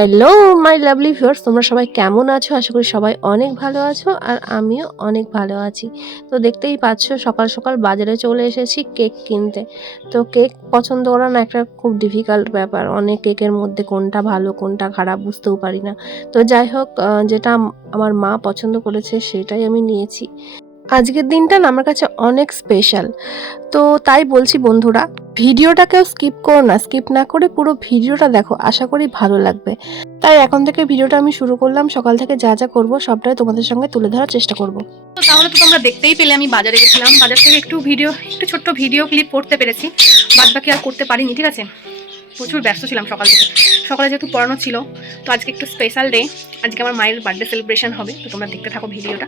Hello my lovely viewers, তোমরা সবাই কেমন আছো? আশা করি সবাই অনেক ভালো আছো আর আমিও অনেক ভালো আছি। তো দেখতেই পাচ্ছ সকাল সকাল বাজারে চলে এসেছি কেক কিনতে। তো কেক পছন্দ করা না একটা খুব ডিফিকাল্ট ব্যাপার। অনেক কেকের মধ্যে কোনটা ভালো কোনটা খারাপ বুঝতেও পারি না। তো যাই হোক, যেটা আমার মা পছন্দ করেছে সেটাই আমি নিয়েছি। আজকের দিনটা না আমার কাছে অনেক স্পেশাল। তো তাই বলছি বন্ধুরা, ভিডিওটাকেও স্কিপ করো না, স্কিপ না করে পুরো ভিডিওটা দেখো, আশা করি ভালো লাগবে। তাই এখন থেকে ভিডিওটা আমি শুরু করলাম। সকাল থেকে যা যা করবো সবটাই তোমাদের সঙ্গে তুলে ধরার চেষ্টা করব। তো তাহলে তো তোমরা দেখতেই পেলে আমি বাজারে গেছিলাম, বাজার থেকে একটু ছোট্ট ভিডিও ক্লিপ করতে পেরেছি, বাদ বাকি আর করতে পারিনি। ঠিক আছে, প্রচুর ব্যস্ত ছিলাম সকাল থেকে। সকালে যেহেতু পড়ানো ছিল, তো আজকে একটু স্পেশাল ডে, আজকে আমার মায়ের বার্থডে সেলিব্রেশন হবে। তো তোমরা দেখতে থাকো ভিডিওটা,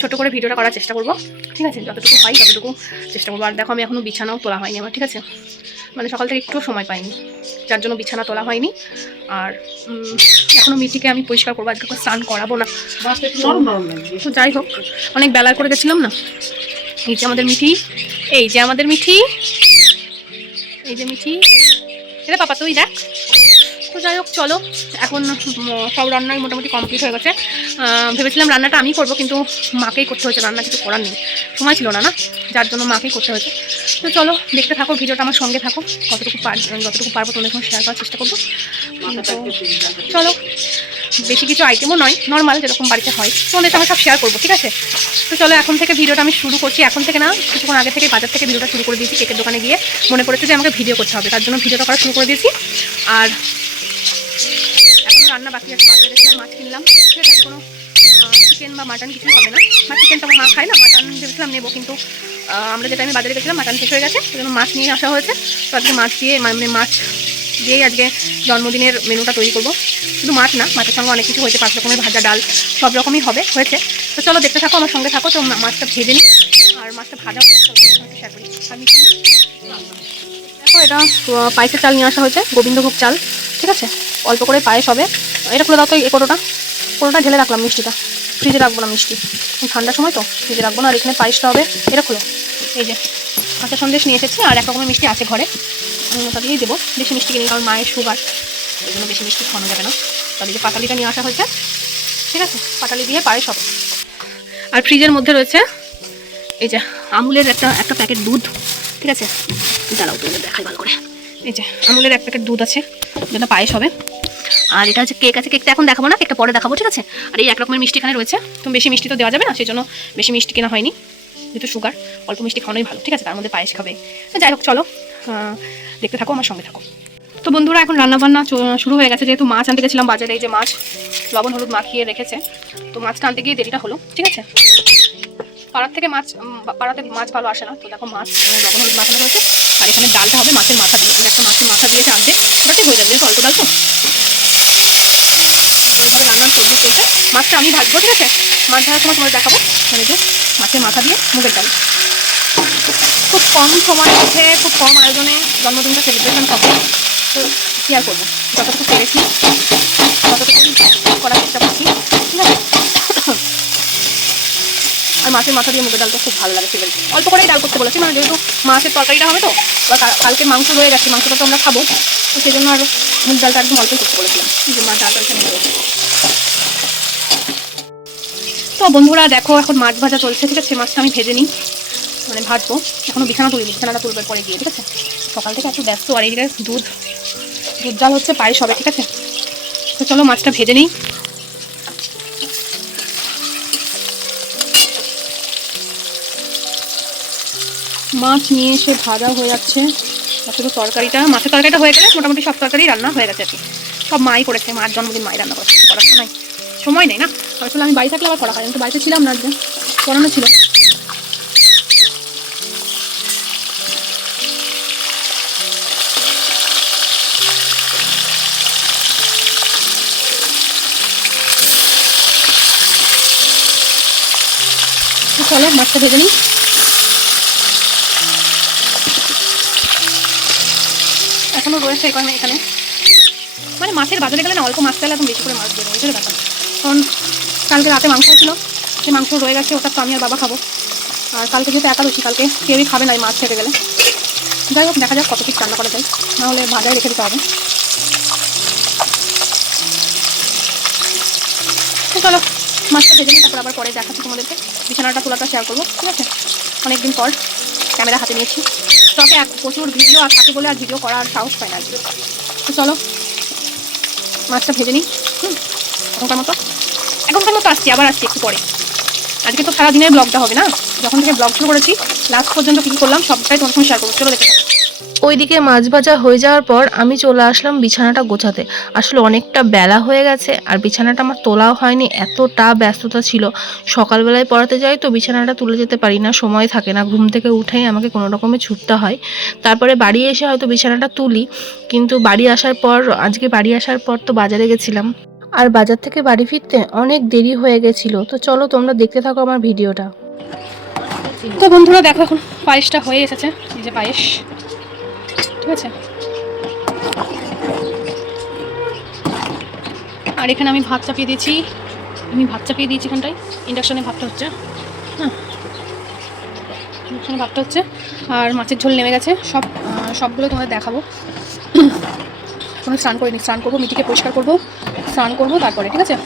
ছোট করে ভিডিওটা করার চেষ্টা করবো। ঠিক আছে, যতটুকু হয় ততটুকু চেষ্টা করবো। আর দেখো, আমি এখনও বিছানাও তোলা হয়নি আমার। ঠিক আছে, মানে সকাল থেকে একটু সময় পাইনি, যার জন্য বিছানা তোলা হয়নি। আর এখনও মিটিকে আমি পরিষ্কার করবো, আজকে স্নান করাবো না। তো যাই হোক, অনেক বেলা করে গেছিলাম না। এই যে আমাদের মিঠি, এই যে আমাদের মিঠি, এই যে মিঠি, এটা পাপা তুই দেখ। তো যাই হোক, চলো এখন সব রান্নাই মোটামুটি কমপ্লিট হয়ে গেছে। ভেবেছিলাম রান্নাটা আমি করবো, কিন্তু মাকেই করতে হয়েছে, রান্না কিছু করার নেই, সময় ছিল না, যার জন্য মাকেই করতে হয়েছে। তো চলো দেখতে থাকো ভিডিওটা, আমার সঙ্গে থাকো, যতটুকু পারবো তোমাদের সঙ্গে শেয়ার করার চেষ্টা করবো। চলো, বেশি কিছু আইটেমও নয়, নর্মাল যেরকম বাড়িতে হয় তোমাদের সঙ্গে সব শেয়ার করবো। ঠিক আছে, তো চলো এখন থেকে ভিডিওটা আমি শুরু করছি। এখন থেকে না, কিছুক্ষণ আগে থেকে বাজার থেকে ভিডিওটা শুরু করে দিয়েছি। কেকের দোকানে গিয়ে মনে পড়েছে যে আমাকে ভিডিও করতে হবে, তার জন্য ভিডিওটা করা শুরু করে দিয়েছি। আর এখনও রান্না বাকি আছে। বাজারে গেছিলাম, মাছ কিনলাম। ঠিক আছে, কোনো চিকেন বা মাটন কিছুই হবে না। চিকেন তো আমার মা খায় না, মাটন ভেবেছিলাম নেবো, কিন্তু আমরা যে টাইমে বাজারে গেছিলাম মাটন শেষ হয়ে গেছে, সেজন্য মাছ নিয়ে আসা হয়েছে। তো আজকে মাছ দিয়ে, মানে মাছ দিয়েই আজকে জন্মদিনের মেনুটা তৈরি করবো। শুধু মাছ না, মাছের সঙ্গে অনেক কিছু হয়েছে, 5 রকমের ভাজা, ডাল, সব রকমই হয়েছে। তো চলো দেখতে থাকো, আমার সঙ্গে থাকো। তো মাছটা ভেজে নিই, আর মাছটা ভাজা শেয়ার করি। আমি দেখো, এটা পায়েসের চাল নিয়ে আসা হয়েছে, গোবিন্দভোগ চাল। ঠিক আছে, অল্প করে পায়েস হবে। এটা খুলে দাও তো, এই কোটোটা ঢেলে রাখলাম। মিষ্টিটা ফ্রিজে রাখবো না, মিষ্টি ঠান্ডার সময় তো ফ্রিজে রাখবো না। আর এখানে পায়েসটা হবে, এটা খুলো। এই যে কাঁচা সন্দেশ নিয়ে এসেছি, আর 1 রকমের মিষ্টি আছে ঘরে, ওটা দিয়েই দেবো। বেশি মিষ্টি কিনি, কারণ মায়ের সুগার, এই জন্য বেশি মিষ্টি খাওয়ানো যাবে না। তাহলে যে পাটালিটা নিয়ে আসা হয়েছে, ঠিক আছে, পাটালি দিয়ে পায়েস হবে। আর ফ্রিজের মধ্যে রয়েছে এই যে আমুলের একটা প্যাকেট দুধ। ঠিক আছে, দাঁড়াও তুমি দেখাই ভালো করে। এই যে আমুলের 1 প্যাকেট দুধ আছে, যেটা পায়েস হবে। আর এটা হচ্ছে কেক আছে, কেকটা এখন দেখাবো না, কেকটা পরে দেখাবো। ঠিক আছে, আর এই 1 রকমের মিষ্টি এখানে রয়েছে। তো বেশি মিষ্টি তো দেওয়া যাবে না, সেই জন্য বেশি মিষ্টি কেনা হয়নি, যেহেতু সুগার, অল্প মিষ্টি খাওয়ানোই ভালো। ঠিক আছে, তার মধ্যে পায়েস খাবে। তো যাই হোক, চলো দেখতে থাকো, আমার সঙ্গে থাকো। তো বন্ধুরা, এখন রান্নাবান্না শুরু হয়ে গেছে। যেহেতু মাছ আনতে গেছিলাম বাজারে, এই যে মাছ লবণ হলুদ মাখিয়ে রেখেছে, তো মাছটা আনতে গিয়ে দেরিটা হলো। ঠিক আছে, পাড়াতে মাছ ভালো আসে না। তো দেখো, মাছ লবণ হলুদ মাখানো হয়েছে। আর এখানে ডালটা হবে মাছের মাথা দিয়ে, একটা মাছের মাথা দিয়েছে আর্ধেক, ওটাতে হয়ে যাবে, অল্প ডাল তো। ওইভাবে রান্নার তৈরি চলছে। মাছটা আমি ভাজবো। ঠিক আছে, মাছ ভাজার সময় তোমাদের দেখাবো। মানে যে মাছের মাথা দিয়ে মুগের ডাল, খুব কম সময়ের মধ্যে, খুব কম আয়োজনে জন্মদিনটা সেলিব্রেশন হবে। তো কী আর করবো, যতটুকু পেরেছি ততটুকু করার চেষ্টা করছি। ঠিক আছে, আর মাছের মাথা দিয়ে মুগের ডালটা খুব ভালো লাগে খেতে। অল্প করেই ডাল করতে বলেছি, মানে যেহেতু মাছের তরকারিটা হবে, তো বা কালকে মাংস রয়ে গেছে, মাংসটা তো আমরা খাবো, তো সেই জন্য আর মুগ ডালটা একদম অল্পই করতে বলেছিলাম। যে মাছ ডালটা এখানে রয়েছে। তো বন্ধুরা দেখো, এখন মাছ ভাজা চলছে। ঠিক আছে, মাছটা আমি ভেজে নিই, মানে ভাজবো। এখনও বিছানা তুলিনি, বিছানাটা তুলবার পরে গিয়ে। ঠিক আছে, সকাল থেকে একটু ব্যস্ত। আর এই জায়গায় দুধ জাল হচ্ছে, পায়েস হবে। ঠিক আছে, তো চলো মাছটা ভেজে নিই। মাছ নিয়ে এসে ভাজা হয়ে যাচ্ছে। শুধু মাছের তরকারিটা হয়ে গেলে মোটামুটি সব তরকারি রান্না হয়ে গেছে আর কি। সব মাই করেছে, মার জন্মদিন মাই রান্না করেছে, করার তো নাই, সময় নেই না। আসলে আমি বাড়ি থাকলে আবার করা হয়, আমি তো বাড়িতে ছিলাম না, আজকে পড়ানো ছিল। চলো মাছটা ভেজে নিই। এখনো রয়েছে এখানে, মানে মাছের বাজারে গেলে না, অল্প মাছ চাইলে এখন বেশি করে মাছ দেবে, বুঝতে পারতাম। কারণ কালকে রাতে মাংস ছিল, সেই মাংস রয়ে গেছে, ওটা তো আমি আর বাবা খাবো। আর কালকে যেহেতু একাদশী, কালকে কেউই খাবে না এই মাছ খেতে গেলে। যাই হোক, দেখা যাক কত পিস রান্না করা যায়, নাহলে ভাজায় রেখে দিতে হবে। চলো মাছটা ভেজে নিই, তারপর আবার পরে দেখাচ্ছি তোমাদেরকে। বিছানাটা তোলাটা শেয়ার করবো, ঠিক আছে? অনেকদিন পর ক্যামেরা হাতে নিয়েছি। স্টকে প্রচুর ভিডিও আর থাকে বলে আর ভিডিও করার সাহস পায় না। তো চলো মাছটা ভেজে নিই। এখনকার মতো আসছি, আবার আসছি একটু পরে। আজকে তো সারাদিনের ব্লগটা হবে না, যখন থেকে ব্লগ শুরু করেছি লাস্ট পর্যন্ত কী করলাম সবটাই তোমার সঙ্গে শেয়ার করবো। চলো দেখে থাকো। ওইদিকে মাছ ভাজা হয়ে যাওয়ার পর আমি চলে আসলাম বিছানাটা গোছাতে। আসলে অনেকটা বেলা হয়ে গেছে আর বিছানাটা আমার তোলাও হয়নি, এতটা ব্যস্ততা ছিল। সকালবেলায় পড়াতে যাই তো বিছানাটা তুলে যেতে পারি না, সময় থাকে না, ঘুম থেকে উঠেই আমাকে কোনো রকমে ছুটতে হয়। তারপরে বাড়ি এসে হয়তো বিছানাটা তুলি, কিন্তু আজকে বাড়ি আসার পর তো বাজারে গেছিলাম, আর বাজার থেকে বাড়ি ফিরতে অনেক দেরি হয়ে গেছিলো। তো চলো তোমরা দেখতে থাকো আমার ভিডিওটা। তো বন্ধুরা দেখো, এখন পায়েসটা হয়ে এসেছে, এই যে পায়েস, ঠিক আছে? আর এখানে আমি ভাত চাপিয়ে দিয়েছি, এখানটায় ইন্ডাকশনে ভাতটা হচ্ছে। হ্যাঁ, ইন্ডাকশনে ভাতটা হচ্ছে, আর মাছের ঝোল নেমে গেছে। সবগুলো তোমাদের দেখাবো। এখনো স্নান করিনি, স্নান করবো, মিটিকে পরিষ্কার করবো, স্নান করবো তারপরে, ঠিক আছে?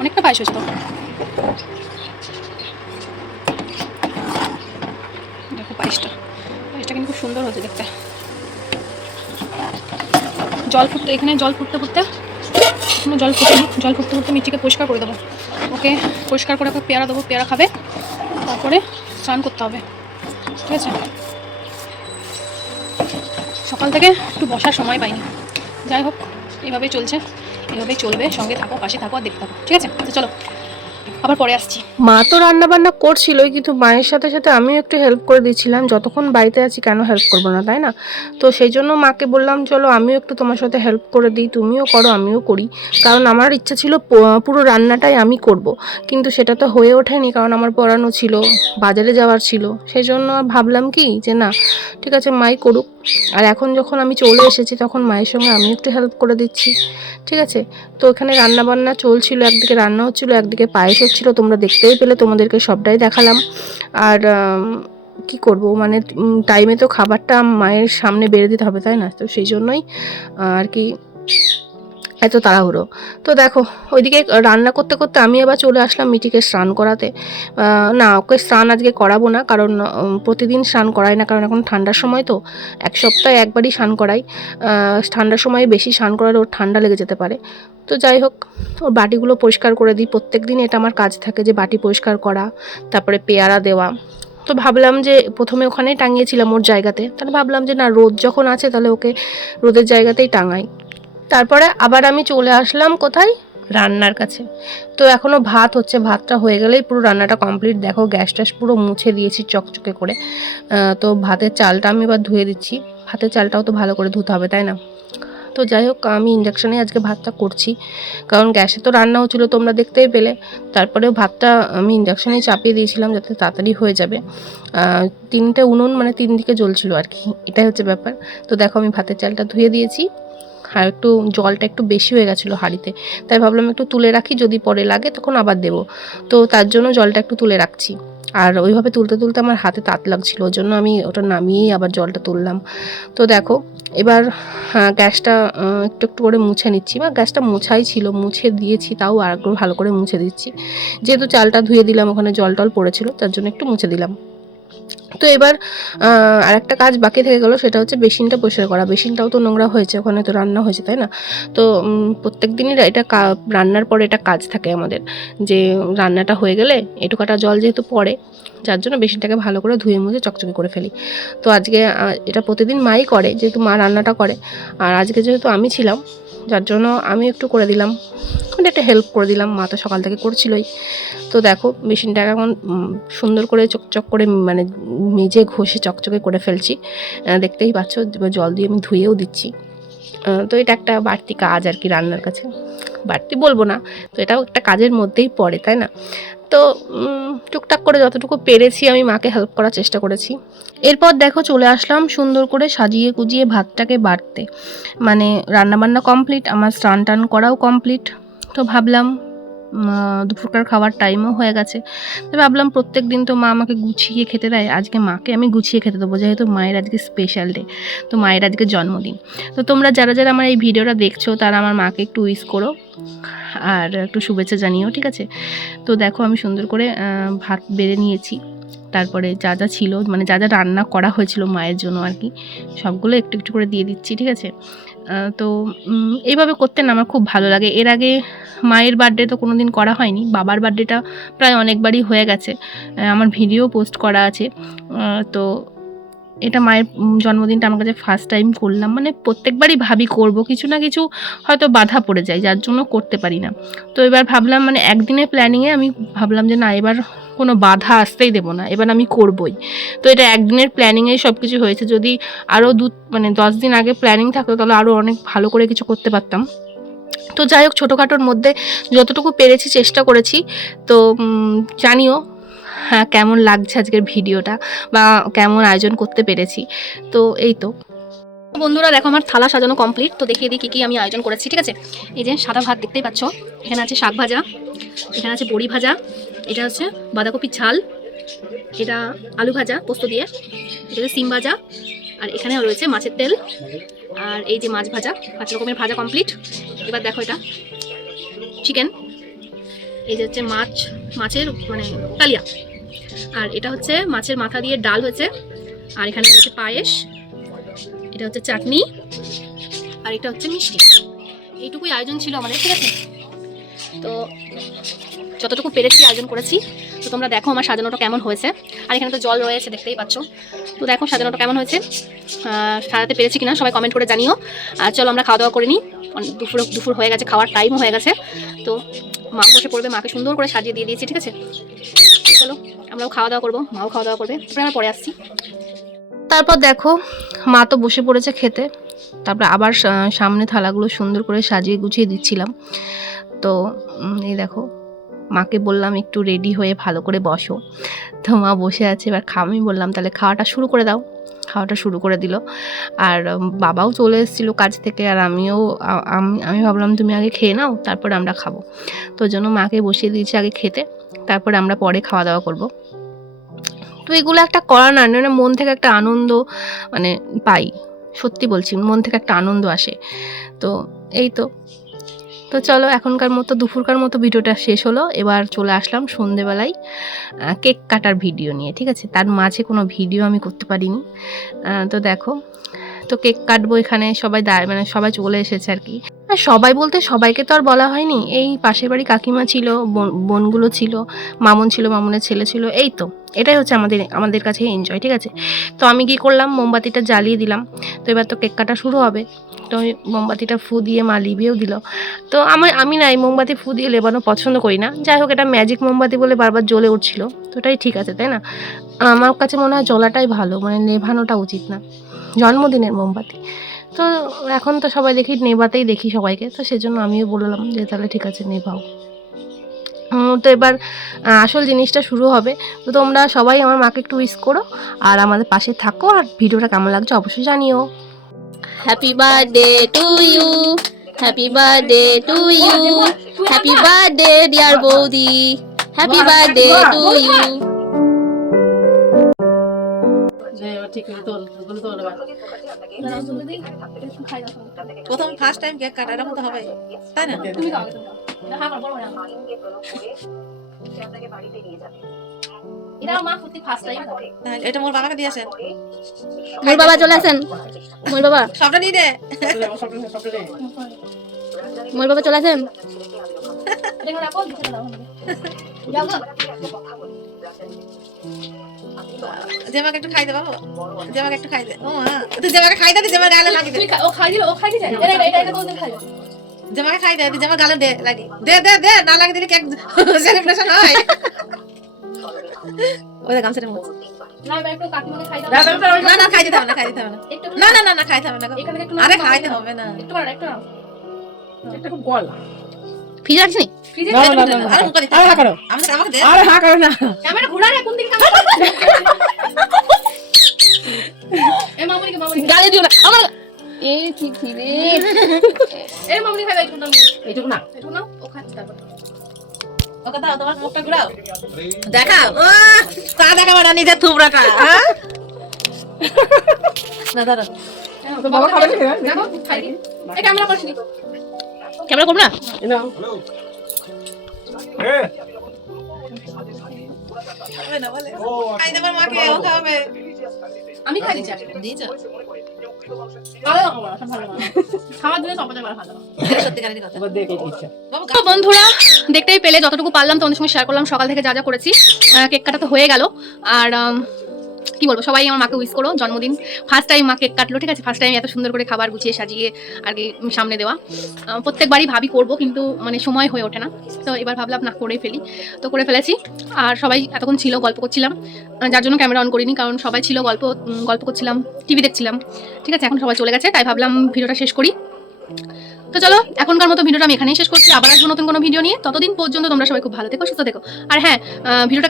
অনেকটা পায়েস হয়েছে তো। দেখো পায়েসটা কিন্তু খুব সুন্দর হয়েছে দেখতে। এখানে জল ফুটতে মিষ্টিকে পরিষ্কার করে দেবো। ওকে পরিষ্কার করে পেয়ারা দেবো, পেয়ারা খাবে, তারপরে স্নান করতে হবে, ঠিক আছে? সকাল থেকে একটু বসার সময় পাইনি। যাই হোক, এভাবেই চলবে। সঙ্গে থাকো, পাশে থাকো আর দেখতে থাকো, ঠিক আছে? তো চলো আবার পরে আসছি। মা তো রান্না বান্না করছিলই, কিন্তু মায়ের সাথে সাথে আমিও একটু হেল্প করে দিচ্ছিলাম। যতক্ষণ বাড়িতে আছি কেন হেল্প করবো না, তাই না? তো সেই জন্য মাকে বললাম চলো আমিও একটু তোমার সাথে হেল্প করে দিই, তুমিও করো আমিও করি। কারণ আমার ইচ্ছা ছিল পুরো রান্নাটাই আমি করব, কিন্তু সেটা তো হয়ে ওঠেনি, কারণ আমার পড়ানো ছিল, বাজারে যাওয়ার ছিল। সেই জন্য ভাবলাম কি যে না, ঠিক আছে মাই করুক। আর এখন যখন আমি চলে এসেছি তখন মায়ের সঙ্গে আমি একটু হেল্প করে দিচ্ছি, ঠিক আছে? তো এখানে রান্না বান্না চলছিল, একদিকে রান্না হচ্ছিল, একদিকে পায়েস হচ্ছিল, তোমরা দেখতেই পেলে, তোমাদেরকে সবটাই দেখালাম। আর কি করব, মানে টাইমে তো খাবারটা মায়ের সামনে বেড়ে দিতে হবে, তাই না? তো সেই জন্যই আর কি এত তাড়াহুড়ো। তো দেখো ওইদিকে রান্না করতে করতে আমি আবার চলে আসলাম মিটিকে স্নান করাতে। না, ওকে স্নান আজকে করাবো না, কারণ প্রতিদিন স্নান করাই না, কারণ এখন ঠান্ডার সময় তো, এক সপ্তাহে একবারই স্নান করাই। ঠান্ডার সময় বেশি স্নান করালে ওর ঠান্ডা লেগে যেতে পারে। তো যাই হোক, ওর বাটিগুলো পরিষ্কার করে দিই, প্রত্যেক দিন এটা আমার কাজ থাকে যে বাটি পরিষ্কার করা, তারপরে পেয়ারা দেওয়া। তো ভাবলাম যে প্রথমে ওখানেই টাঙিয়েছিলাম ওর জায়গাতে, তাহলে ভাবলাম যে না, রোদ যখন আছে তাহলে ওকে রোদের জায়গাতেই টাঙাই। তারপরে আবার আমি চলে আসলাম কোথায়, রান্নার কাছে। তো এখনও ভাত হচ্ছে, ভাতটা হয়ে গেলেই পুরো রান্নাটা কমপ্লিট। দেখো গ্যাস ট্যাস পুরো মুছে দিয়েছি চকচকে করে। তো ভাতের চালটা আমি এবার ধুয়ে দিচ্ছি, ভাতের চালটাও তো ভালো করে ধুতে হবে, তাই না? তো যাই হোক, আমি ইন্ডাকশানে আজকে ভাতটা করছি, কারণ গ্যাসে তো রান্না হচ্ছিলো তোমরা দেখতেই পেলে। তারপরেও ভাতটা আমি ইন্ডাকশানেই চাপিয়ে দিয়েছিলাম যাতে তাড়াতাড়ি হয়ে যাবে। তিনটে উনুন, মানে তিন দিকে জ্বলছিল আর কি, এটাই হচ্ছে ব্যাপার। তো দেখো আমি ভাতের চালটা ধুয়ে দিয়েছি, আর একটু জলটা একটু বেশি হয়ে গেছিলো হাঁড়িতে, তাই ভাবলাম একটু তুলে রাখি, যদি পরে লাগে তখন আবার দেবো। তো তার জন্য জলটা একটু তুলে রাখছি। আর ওইভাবে তুলতে তুলতে আমার হাতে তাত লাগছিলো, ওই জন্য আমি ওটা নামিয়েই আবার জলটা তুললাম। তো দেখো এবার গ্যাসটা একটু একটু করে মুছে নিচ্ছি, বা গ্যাসটা মোছাই ছিল, মুছে দিয়েছি, তাও আর একটু ভালো করে মুছে দিচ্ছি, যেহেতু চালটা ধুয়ে দিলাম, ওখানে জল টল পড়েছিল, তার জন্য একটু মুছে দিলাম। তো এবার আর একটা কাজ বাকি থেকে গেলো, সেটা হচ্ছে বেসিনটা পরিষ্কার করা। বেসিনটাও তো নোংরা হয়েছে, ওখানে তো রান্না হয়েছে, তাই না? তো প্রত্যেক দিনই এটা রান্নার পরে এটা কাজ থাকে আমাদের, যে রান্নাটা হয়ে গেলে এটুকাটা জল যেহেতু পড়ে, যার জন্য বেসিনটাকে ভালো করে ধুয়ে মুছে চকচকে করে ফেলি। তো আজকে এটা প্রতিদিন মাই করে, যেহেতু মা রান্নাটা করে, আর আজকে যেহেতু আমি ছিলাম, যার জন্য আমি একটু করে দিলাম, মানে একটা হেল্প করে দিলাম, মা তো সকাল থেকে করছিলই। তো দেখো মেশিনটাকে এখন সুন্দর করে চকচক করে, মানে মেজে ঘষে চকচকে করে ফেলছি, দেখতেই পাচ্ছ। জল দিয়ে আমি ধুয়েও দিচ্ছি। তো এটা একটা বাড়তি কাজ আর কি রান্নার কাছে, বাড়তি বলবো না, তো এটাও একটা কাজের মধ্যেই পড়ে, তাই না? তো টুকটাক করে যতটুকু পেরেছি আমি মাকে হেল্প করার চেষ্টা করেছি। এরপর দেখো চলে আসলাম সুন্দর করে সাজিয়ে গুজিয়ে ভাতটাকে বাড়তে, মানে রান্নাবান্না কমপ্লিট, আমার স্নান টান করাও কমপ্লিট। তো ভাবলাম দুপুরকার খাওয়ার টাইমও হয়ে গেছে। তো ভাবলাম প্রত্যেক দিন তো মা আমাকে গুছিয়ে খেতে দেয়, আজকে মাকে আমি গুছিয়ে খেতে দেবো, যেহেতু মায়ের আজকে স্পেশাল ডে, তো মায়ের আজকে জন্মদিন। তো তোমরা যারা যারা আমার এই ভিডিওটা দেখছো তারা আমার মাকে একটু উইশ করো আর একটু শুভেচ্ছা জানিও, ঠিক আছে? তো দেখো আমি সুন্দর করে ভাত বেড়ে নিয়েছি, তারপরে যা যা ছিল মানে যা যা রান্না করা হয়েছিল মায়ের জন্য আর কি, সবগুলো একটু একটু করে দিয়ে দিচ্ছি, ঠিক আছে? তো এইভাবে করতে না আমার খুব ভালো লাগে। এর আগে মায়ের বার্থডে তো কোনো দিন করা হয়নি, বাবার বার্থডেটা প্রায় অনেকবারই হয়ে গেছে, আমার ভিডিও পোস্ট করা আছে। তো এটা মায়ের জন্মদিনটা আমার কাছে ফার্স্ট টাইম করলাম, মানে প্রত্যেকবারই ভাবি করব, কিছু না কিছু হয়তো বাধা পড়ে যায় যার জন্য করতে পারি না। তো এবার ভাবলাম মানে একদিনের প্ল্যানিংয়ে আমি ভাবলাম যে না, এবার কোনো বাধা আসতেই দেবো না, এবার আমি করবই। তো এটা একদিনের প্ল্যানিংয়েই সব কিছু হয়েছে। যদি আরও 10 দিন আগে প্ল্যানিং থাকতো তাহলে আরও অনেক ভালো করে কিছু করতে পারতাম। তো যাই হোক, ছোটোখাটোর মধ্যে যতটুকু পেরেছি চেষ্টা করেছি। তো জানিও হ্যাঁ কেমন লাগছে আজকের ভিডিওটা বা কেমন আয়োজন করতে পেরেছি। তো এই তো বন্ধুরা, দেখো আমার থালা সাজানো কমপ্লিট। তো দেখিয়ে দিই কী কী আমি আয়োজন করেছি, ঠিক আছে? এই যে সাদা ভাত দেখতেই পাচ্ছ, এখানে আছে শাক ভাজা, এখানে আছে বড়ি ভাজা, এটা হচ্ছে বাঁধাকপির ঝাল, এটা আলু ভাজা পোস্ত দিয়ে, এটা হচ্ছে সিম ভাজা, আর এখানে রয়েছে মাছের তেল, আর এই যে মাছ ভাজা, 5 রকমের ভাজা কমপ্লিট। এবার দেখো এটা চিকেন, এই যে হচ্ছে মাছের মানে কালিয়া, আর এটা হচ্ছে মাছের মাথা দিয়ে ডাল হয়েছে, আর এখানে হচ্ছে পায়েস, এটা হচ্ছে চাটনি, আর এটা হচ্ছে মিষ্টি। এইটুকুই আয়োজন ছিল আমাদের, ঠিক আছে? তো যতটুকু পেরেছি আয়োজন করেছি। তো তোমরা দেখো আমার সাজানোটা কেমন হয়েছে, আর এখানে তো জল রয়েছে দেখতেই পাচ্ছ। তো দেখো সাজানোটা কেমন হয়েছে, সাজাতে পেরেছি কিনা সবাই কমেন্ট করে জানিও। আর চলো আমরা খাওয়া দাওয়া করে নিই, দুপুর হয়ে গেছে, খাওয়ার টাইমও হয়ে গেছে। তো মা বসে পড়বে, মাকে সুন্দর করে সাজিয়ে দিয়ে দিয়েছি, ঠিক আছে? চলো আমরাও খাওয়া দাওয়া করবো, মাও খাওয়া দাওয়া করবে, তারপরে আমরা পরে আসছি। তারপর দেখো মা তো বসে পড়েছে খেতে, তারপরে আবার সামনে থালাগুলো সুন্দর করে সাজিয়ে গুছিয়ে দিচ্ছিলাম। তো এই দেখো মাকে বললাম একটু রেডি হয়ে ভালো করে বসো, তো মা বসে আছে। এবার আমি বললাম তাহলে খাওয়াটা শুরু করে দাও, খাওয়াটা শুরু করে দিল। আর বাবাও চলে এসেছিলো কাজ থেকে, আর আমি ভাবলাম তুমি আগে খেয়ে নাও তারপরে আমরা খাবো, তো ওই জন্য মাকে বসিয়ে দিয়েছি আগে খেতে, তারপরে আমরা পরে খাওয়া দাওয়া করবো। তো এগুলো একটা করা না মন থেকে একটা আনন্দ মানে পাই, সত্যি বলছি মন থেকে একটা আনন্দ আসে। তো এই তো চলো এখনকার মতো দুপুরকার মতো ভিডিওটা শেষ হলো। এবার চলে আসলাম সন্ধেবেলায় কেক কাটার ভিডিও নিয়ে, ঠিক আছে? তার মাঝে কোনো ভিডিও আমি করতে পারিনি। তো দেখো তো কেক কাটবো, এখানে সবাই মানে সবাই চলে এসেছে আর কি। আর সবাই বলতে সবাইকে তো আর বলা হয়নি, এই পাশের বাড়ি কাকিমা ছিল, বোনগুলো ছিল, মামুন ছিল, মামুনের ছেলে ছিল, এই তো এটাই হচ্ছে আমাদের কাছে এনজয়, ঠিক আছে? তো আমি কি করলাম, মোমবাতিটা জ্বালিয়ে দিলাম। তো এবার তো কেক কাটা শুরু হবে, তো মোমবাতিটা ফু দিয়ে মা লিভিয়েও দিল। তো আমি না এই মোমবাতি ফু দিয়ে লেবানো পছন্দ করি না, যাই হোক এটা ম্যাজিক মোমবাতি বলে বারবার জ্বলে উঠছিল, তো এটাই ঠিক আছে, তাই না? আমার কাছে মনে হয় জ্বলাটাই ভালো, মানে নেভানোটা উচিত না, জন্মদিনের মোমবাতি। তো এখন তো সবাই নেভাতেই দেখি সবাইকে, তো সেজন্য আমিও বললাম যে তাহলে ঠিক আছে নেভাও। তো এবার আসল জিনিসটা শুরু হবে। তো তোমরা সবাই আমার মাকে একটু উইশ করো আর আমাদের পাশে থাকো, আর ভিডিওটা কেমন লাগছে অবশ্যই জানিও। Happy birthday to you, happy birthday to you, happy birthday dear বৌদি, হ্যাপি বার্থডে টু ইউ। প্রথম ফার্স্ট টাইম কেক কাটা, এরকম তো হবে তাই না? এটা মোর বাবাকে দিয়েছেন, মোর বাবা চলে আসেন, মোর বাবা সবটা নিয়ে দে। মোর বাবা চলে আসেন। জেমাকে একটু খাই দে বাবু, জেমাকে একটু খাই দে। ও মা, তুই জেমাকে খাই দে, জেমা গালে লাগি দে। ও খাই দিল, ও খাই দিছে, এটা কোনদিন খাইবে? জেমাকে খাই দে, জেমা গালে দে লাগি, দে দে দে, না লাগি দিলে কেক সেলিব্রেশন হয়। ওই গামছা রে মুখ না এবার একটু কাকিমাকে খাই দাও। না না খাই দিতে হবে না, খাই দিতে হবে না, না না না না খাইতে হবে না, এখানে একটু আরে খাইতে হবে না, একটু না একটু না একটা খুব বল ফ্রিজ আছে নি? ফ্রিজে আরে মুখ দিতে, আরে হা করো, আমাকে দে, আরে হা করো না, ক্যামেরা ঘোরা রে কোন দিকে ক্যামেরা এ মামুনিকে গালি দিও না আমার। এ ঠিক রে, এ মামুনি খাই এইটুকু না, এইটুকু না ও খাচ্ছে তারপর ওকে দাও, তোমার মুখটা ঘুরাও। দেখাও। তা দেখাবো না, নিজের থুবড়াটা। হ্যাঁ? না, দাঁড়াও। বাবা খাবে না, দেখো খাই দি। এই ক্যামেরা করছিস নি? ক্যামেরা করব না? খাবে না বলে। খাই দেবার মাকে, ও খাবে। আমি খাই দিচ্ছি আগে। দিয়েছো? ভালো না, সব ভালো না। খাওয়ার জন্য অপচয় করা ভালো না। সত্যিকারেরই কথা। বাবু, তো বন্ধুরা দেখতেই পেলে যতটুকু পারলাম তোমাদের সঙ্গে শেয়ার করলাম সকাল থেকে যা যা করেছি। কেক কাটা তো হয়ে গেল। আর কি বলবো, সবাই আমার মাকে উইশ করো, জন্মদিন ফার্স্ট টাইম মা কেক কাটলো, ঠিক আছে, ফার্স্ট টাইম এত সুন্দর করে খাবার গুছিয়ে সাজিয়ে আর কি সামনে দেওয়া। প্রত্যেকবারই ভাবি করবো, কিন্তু মানে সময় হয়ে ওঠে না, তো এবার ভাবলাম না করেই ফেলি, তো করে ফেলেছি। আর সবাই এতক্ষণ ছিল, গল্প করছিলাম, যার জন্য ক্যামেরা অন করিনি, কারণ সবাই ছিল, গল্প করছিলাম, টিভি দেখছিলাম, ঠিক আছে। এখন সবাই চলে গেছে, তাই ভাবলাম ভিডিওটা শেষ করি। তো চলো এখনকার মতো ভিডিওটা আমি এখানেই শেষ করছি, আবার আসবো নতুন কোনো ভিডিও নিয়ে। ততদিন পর্যন্ত তোমরা সবাই খুব ভালো থেকো, সুস্থ থেকো। আর হ্যাঁ, ভিডিওটা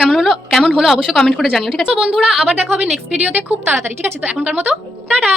কেমন হলো অবশ্যই কমেন্ট করে জানিও, ঠিক আছে। তো বন্ধুরা আবার দেখা হবে নেক্সট ভিডিওতে খুব তাড়াতাড়ি, ঠিক আছে। তো এখনকার মতো টাটা।